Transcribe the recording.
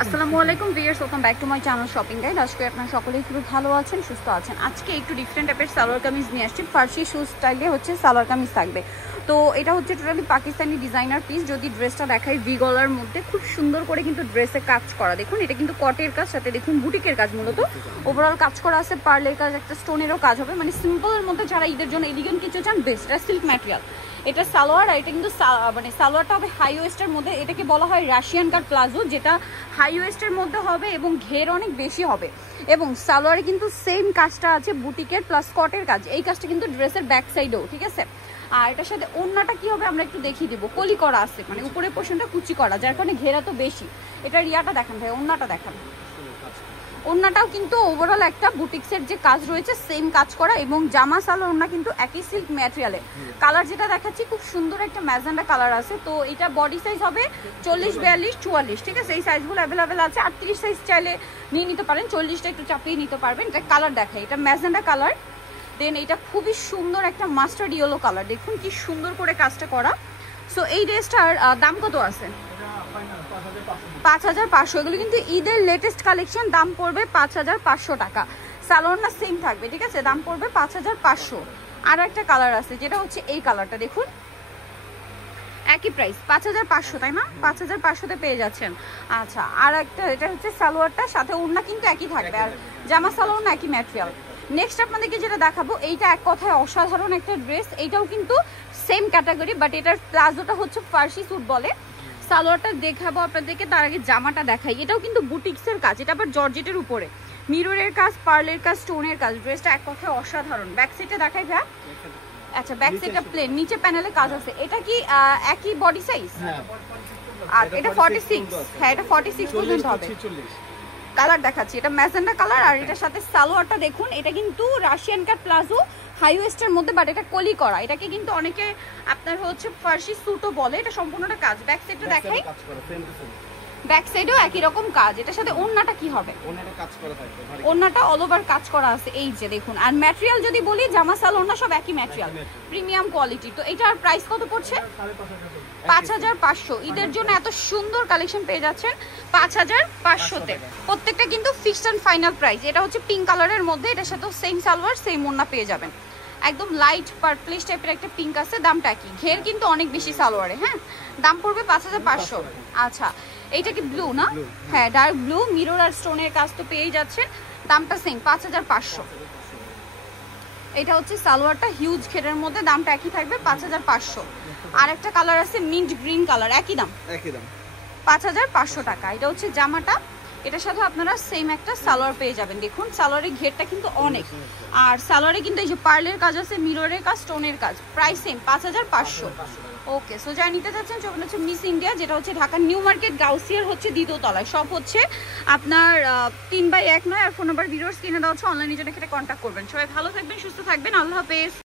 আসসালামু আলাইকুম viewers, welcome back to my channel shopping guide. আজকে আপনারা সকলেই খুবই ভালো আছেন, সুস্থ আছেন। আজকে একটু ডিফারেন্ট টাইপের সালোয়ার কামিজ নিয়ে আসছি। ফার্সি শুজ স্টাইলে হচ্ছে সালোয়ার কামিজ থাকবে। তো এটা হচ্ছে টোটালি পাকিস্তানি ডিজাইনার পিস। যদি ড্রেসটা দেখাই, ভি গলার মধ্যে খুব সুন্দর করে কিন্তু ড্রেসে কাজ করা। দেখুন, এটা কিন্তু কটের কাজ, সাথে দেখুন বুটিকের কাজ। মূলত ওভারঅল কাজ করা আছে, পার্লের কাজ, একটা স্টোনেরও কাজ হবে। মানে সিম্পলের মধ্যে যারা ঈদের জন্য এলিগেন্ট কিছু চান, বেস্ট। এটা সিল্ক ম্যাটেরিয়াল, এটা সালোয়ার। আর এটা কিন্তু মানে সালোয়ারটা হবে হাই ওয়েস্টের মধ্যে। এটাকে বলা হয় রাশিয়ান কাট প্লাজো, যেটা হাই ওয়েস্টের মধ্যে হবে এবং ঘের অনেক বেশি হবে। এবং সালোয়ারে কিন্তু সেম কাজটা আছে, বুটিকের প্লাস কটের কাজ। এই কাজটা কিন্তু ড্রেসের ব্যাক সাইডেও, ঠিক আছে। আর এটার সাথে ওড়নাটা কি হবে আমরা একটু দেখিয়ে দেবো। কলি করা আছে, মানে উপরের পোর্শনটা কুচি করা, যার কারণে ঘেরা তো বেশি। এটা রিয়াটা দেখান ভাই, ওড়নাটা দেখান। ওড়নাটাও কিন্তু ওভারঅল একটা বুটিক্সের যে কাজ রয়েছে সেম কাজ করা, এবং জামা সালোয়ার ওড়না কিন্তু একই সিল্ক ম্যাটেরিয়ালে। কালার যেটা দেখাচ্ছি খুব সুন্দর একটা ম্যাজেন্ডা কালার আছে। তো এটা বডি সাইজ হবে 40, 42, 44, ঠিক আছে। এই সাইজগুলো অ্যাভেলেবেল আছে। 38 সাইজ চাইলে নিয়ে নিতে পারেন, 40টা একটু চাপিয়ে নিতে পারবেন। এটা কালার দেখায়, এটা ম্যাজেন্ডা কালার। দেন এটা খুবই সুন্দর একটা মাস্টার্ড ইয়েলো কালার। দেখুন কি সুন্দর করে কাজটা করা। সো এই ড্রেসটার দাম কত আছে? 5500। এগুলো কিন্তু ঈদের লেটেস্ট কালেকশন। দাম পড়বে 5500 টাকা। সালোয়ার না সেম থাকবে, ঠিক আছে। দাম পড়বে 5500। আর একটা কালার আছে, যেটা হচ্ছে এই কালারটা। দেখুন একই প্রাইস 5500, তাই না? 5500-তে পেয়ে যাচ্ছেন। আচ্ছা, আর একটা, এটা হচ্ছে সালোয়ারটা, সাথে ওড়না কিন্তু একই থাকবে, আর জামা সালোয়ার না একই ম্যাটেরিয়াল। নেক্সট আপনাদেরকে যেটা দেখাবো, এইটা এক কথায় অসাধারণ একটা ড্রেস। এইটাও কিন্তু সেম ক্যাটাগরি, বাট এটার প্লাজোটা হচ্ছে ফার্সি স্যুট বলে। সালোয়ারটা দেখাবো আপনাদেরকে, তার আগে জামাটা দেখাই। এটাও কিন্তু বুটিক্সের কাজ, এটা আবার জর্জেটের উপরে মিররের কাজ, পার্লের কাজ, স্টোনের কাজ। ড্রেসটা এক কথায় অসাধারণ। ব্যাক সাইডটা দেখাই ভাই। আচ্ছা, ব্যাক সাইডটা প্লেন, নিচে প্যানেলে কাজ আছে। এটা কি একই বডি সাইজ? আর এটা 46, হ্যাঁ এটা 46 পর্যন্ত হবে। কালার দেখাচ্ছি, এটা ম্যাজেন্ডা কালার। আর এটার সাথে সালোয়ারটা দেখুন, এটা কিন্তু রাশিয়ান কাট প্লাজো হাই ওয়েস্টের মধ্যে, বাট এটা কলি করা। এটাকে কিন্তু অনেকে আপনার হচ্ছে ফার্সি স্যুটও বলে। এটা সম্পূর্ণটা কাজ। ব্যাক সাইডটা দেখাই, ব্যাক সাইডেও একই রকম কাজ। এটার সাথে ওড়নাটা কি হবে? ওড়নাটা অল ওভার কাজ করা আছে, এই যে দেখুন। আর ম্যাটেরিয়াল যদি বলি, জামা সাল ওড়না সব একই ম্যাটেরিয়াল, প্রিমিয়াম কোয়ালিটি। তো এটার প্রাইস কত পড়ছে? 5500। ঈদের জন্য এত সুন্দর কালেকশন পেয়ে যাচ্ছেন 5500-তে। প্রত্যেকটা কিন্তু ফিক্সড এন্ড ফাইনাল প্রাইস। এটা হচ্ছে পিঙ্ক কালারের মধ্যে, এটার সাথেও সেম সালোয়ার সেম ওড়না পেয়ে যাবেন। একদম লাইট পার্পলিশ টাইপের একটা পিঙ্ক আছে, দামটা কি? ঘের কিন্তু অনেক বেশি সালোয়ারে, হ্যাঁ। দাম পড়বে 5500। আচ্ছা, এইটা কি ব্লু না? হ্যাঁ, ডার্ক ব্লু, মিরর আর স্টোনের কাজ তো পেয়েই যাচ্ছেন। দামটা সেম 5500। এটা হচ্ছে সালোয়ারটা, হিউজ ঘেরের মধ্যে, দামটা একই থাকবে 5500। আর একটা কালার আছে মিন্ট গ্রিন কালার, একই দাম 5500 টাকা। এটা হচ্ছে জামাটা, এটার সাথে আপনারা সেম একটা সালোয়ার পেয়ে যাবেন। দেখুন সালোয়ারের ঘেরটা কিন্তু অনেক। আর সালোয়ারে কিন্তু এই যে পার্লের কাজ আছে, মিররের কাজ, স্টোনের কাজ। Price same 5500। ওকে, সো যা নিতে চাচ্ছেন চলুন হচ্ছে মিস ইন্ডিয়া, যেটা হচ্ছে ঢাকা নিউ মার্কেট গাউসিয়ার হচ্ছে দ্বিতীয় তলায়। সব হচ্ছে আপনার 3/1 নয়। আর ফোন নাম্বার ভিডিওর স্ক্রিনে দেওয়া হচ্ছে, অনলাইনে জন্য ক্ষেত্রে কন্ট্যাক্ট করবেন। সবাই ভালো থাকবেন, সুস্থ থাকবেন, আল্লাহ হাফেজ।